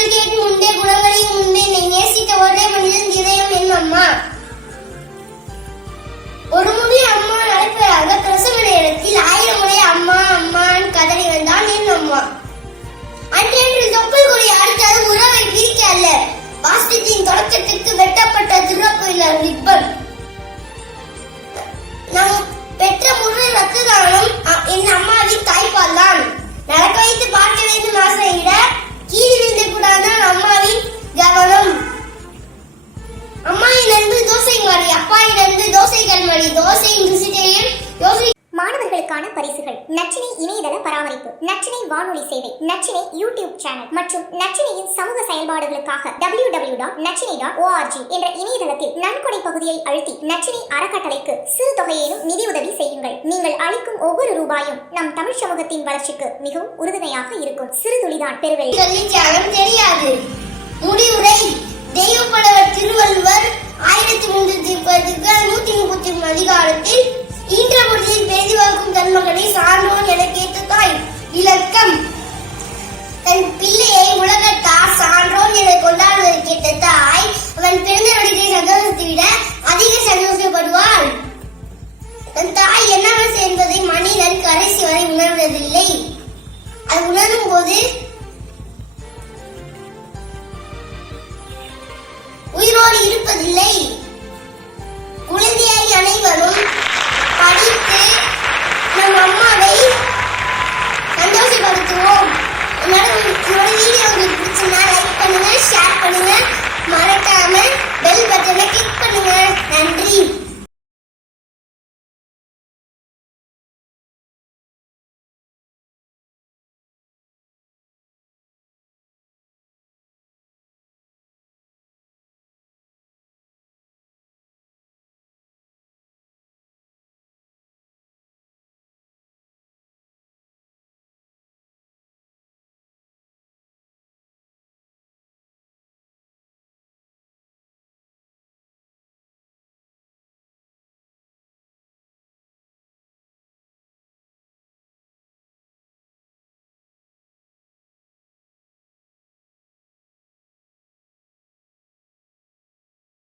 புகழ் கேட்டு உண்டே குணங்களையும் உண்டே. என்னை நேசித்த ஒரே மனிதன் இதயம் என் அம்மா. ஒரு முறை அம்மா அழைப்பதாக பிரசவ நேரத்தில் ஆயிரம் முறை அம்மா அம்மான் கதறி வந்தான் என் அம்மா. அன்றென்று தொப்புள் குறை அடுத்தது உறவை பிரிக்க அல்ல. வாஸ்தத்தின் தொடக்கத்துக்கு வெட்டப்பட்ட இணையதள பராமரிப்பு. நச்சினை வானொலி சேவை நச்சினை யூடியூப் சேனல் மற்றும் நச்சினையின் சமூக செயல்பாடுகளுக்காக W W dot Nachinai dot O R G என்ற இணையதளத்தில் நன்கொடை பகுதியை அழுத்தி நச்சினை அறக்கட்டளைக்கு சிறு தொகையேனும் நிதியுதவி செய்யுங்கள். நீங்கள் அளிக்கும் ஒவ்வொரு ரூபாயும் நம் தமிழ் சமூகத்தின் வளர்ச்சிக்கு மிகவும் உறுதுணையாக இருக்கும். சிறு துளிதான் பெருவெளி சொல்லி தெரியாது. முடிவுரை தெய்வப்படவர் திருவள்ளுவர் ஆயிரத்தி முன்னூத்தி முப்பதுக்கு நூத்தி முப்பத்தி மூணு அதிகாரத்தில் ஈன்ற பொழுதில் பேதிவாக்கும் தன் மகனை சான்றோன் என விளக்கம். தன் பிள்ளையை உலகத்தார் சான்றோன் என கொண்டாடுவதை கேட்ட தாய் அவன் பிறந்த விடத்தை சந்தோஷத்தை விட அதிக சந்தோஷப்படுவாள். தன் தாய் என்னவன் என்பதை மனிதன் கடைசி வரை உணர்வதில்லை. அது உணரும் போது உயிரோடு இருப்பதில்லை.